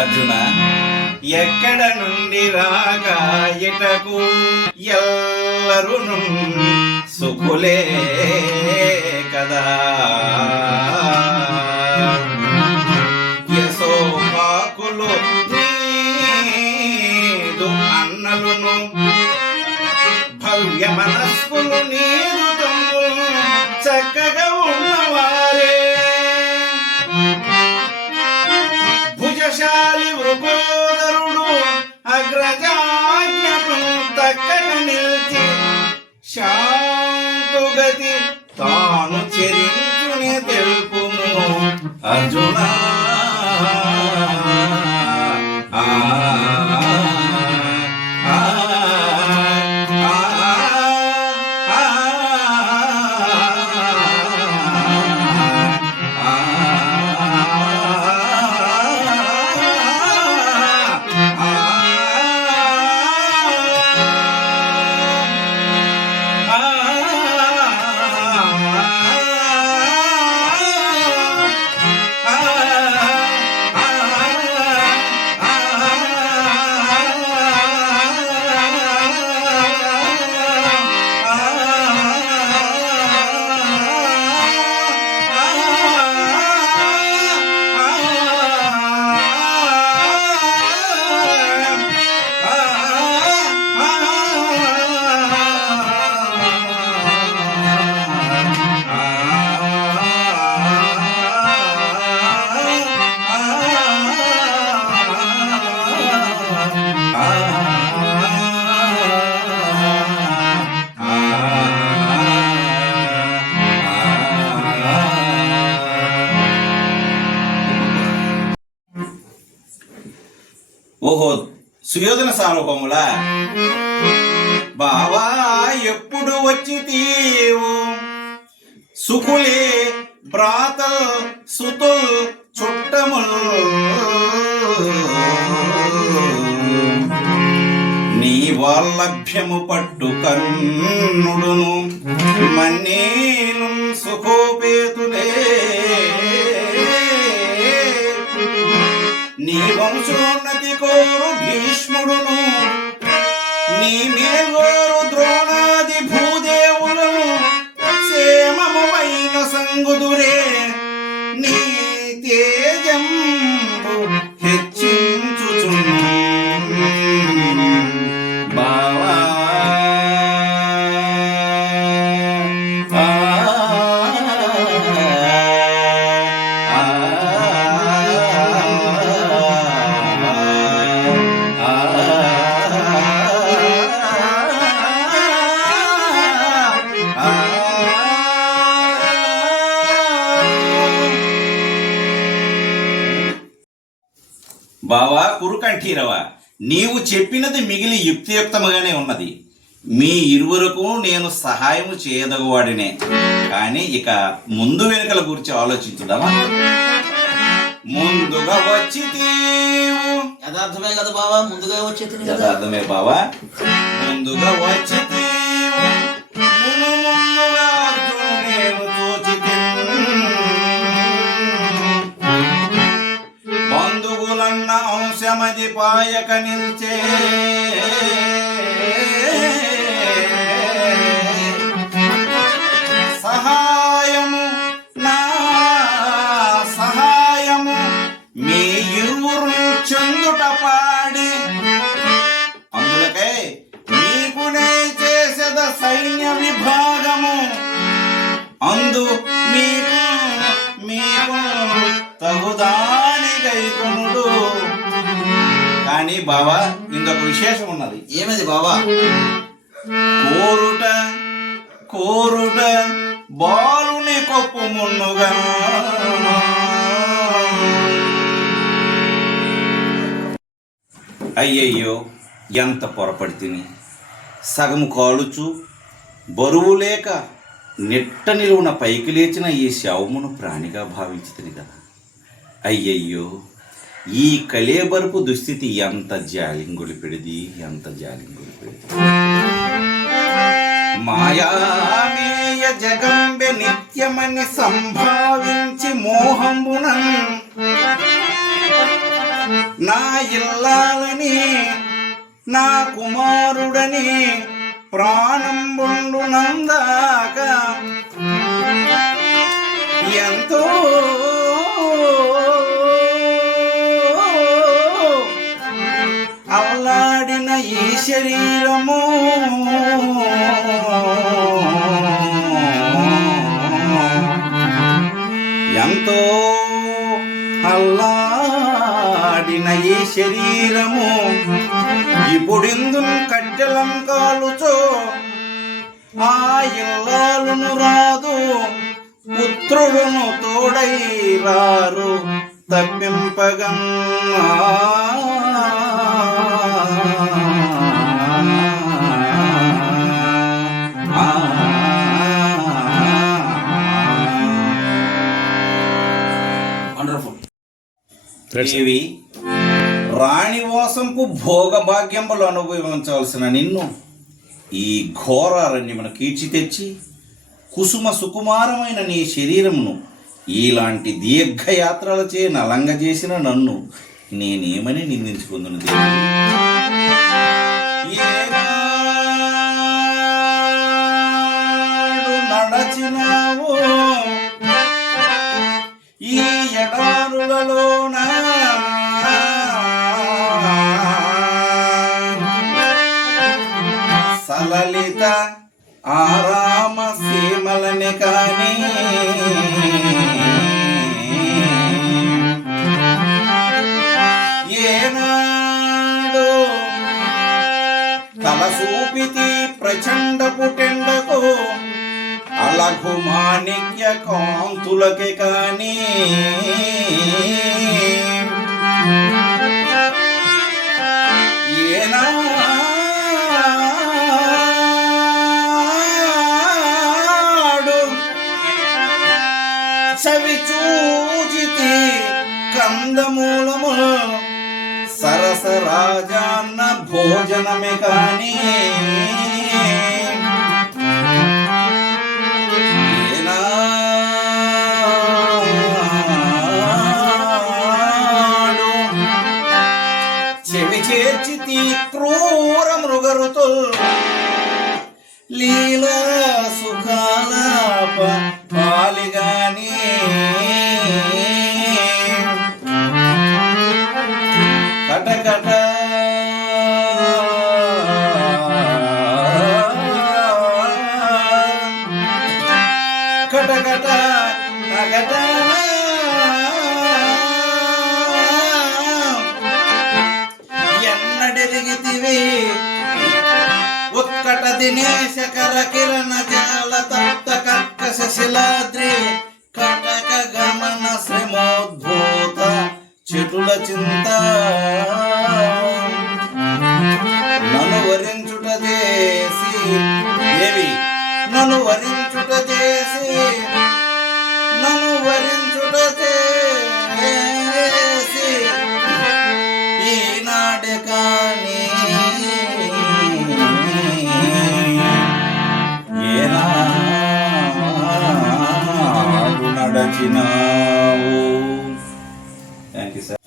అర్జున ఎక్కడ నుండి రాగా ఇటకు ఎల్లరును సుఖులే కదా. అర్జున ఆ, ఆ, సుయోధన సార్వభౌముల బావా ఎప్పుడు వచ్చి తీవు? సుకులే భ్రాత సుతుల్ చుట్టముల్. నీ వాళ్ళభ్యము పట్టు కన్నుడును మన్నే నీ మేల్గోరు ద్రోణాది భూదేవులను క్షేమమువైన సంగుదురే. బావా కురుకంఠీరవ నీవు చెప్పినది మిగిలి యుక్తియుక్తముగానే ఉన్నది. మీ ఇరువురకు నేను సహాయము చేయదగవాడినే. కానీ ఇక ముందు వెనుకల గురించి ఆలోచించుదామా? ముందుగా వచ్చి యథార్థమే కదా బావా ముందుగా వచ్చేది కదా. యథార్థమే బావా. ముందుగా వచ్చి అంశమది పాయక నిల్చే. బావా. కోరుట కోరుట బాలుని కొప్పు మున్నుగా. అయ్యయ్యో ఎంత పొరపడి తిని. సగం కాలుచు బరువు లేక నిట్ట నిలువున పైకి లేచిన ఈ శవమును ప్రాణిగా భావించుతుంది కదా. అయ్యయ్యో ఈ కలేబరుపు దుస్థితి ఎంత జాలింగులిపెడిది ఎంత జాలింగులిపెడిది మాయామేయ జగంబె నిత్యమని సంభావించి మోహంబునం. నా ఇల్లాలని నా కుమారుడని ప్రాణం బొండు నందాక. ఎంతో అల్లాడిన ఈ శరీరము ఇప్పుడిందు కట్టెలం కాలుచో ఆ ఇల్లాలును రాదు పుత్రులను తోడై రారు తప్పింపగన్నా దేవి రాణివాసంపు భోగభాగ్యములు అనుభవించవలసిన నిన్ను ఈ ఘోరారణ్యమును కీర్చి తెచ్చి కుసుమ సుకుమారమైన నీ శరీరమును ఇలాంటి దీర్ఘయాత్రలచే నలంగ చేసిన నన్ను నేనేమని నిందించుకుందును నడచినావో ఈ ఎడారులలోన సలలిత ఆరామ సీమలని కాని ఏనాడు తలసూపితి ప్రచండ పుటెండకు అలఘు మాణిక్య కాంతులకి కాని ఏనా రాజాన్న భోజనమే కానీ చెవి చేర్చి క్రూర మృగరుతుల్ లీల సుఖాలాప పాలిగానే నగట ఎన్నడెరిగితివి దినేశ కర కిరణ జాల తప్త కర్కశ శిలాద్రి కటక గమన శ్రమోద్భూత చెటుల చింతా.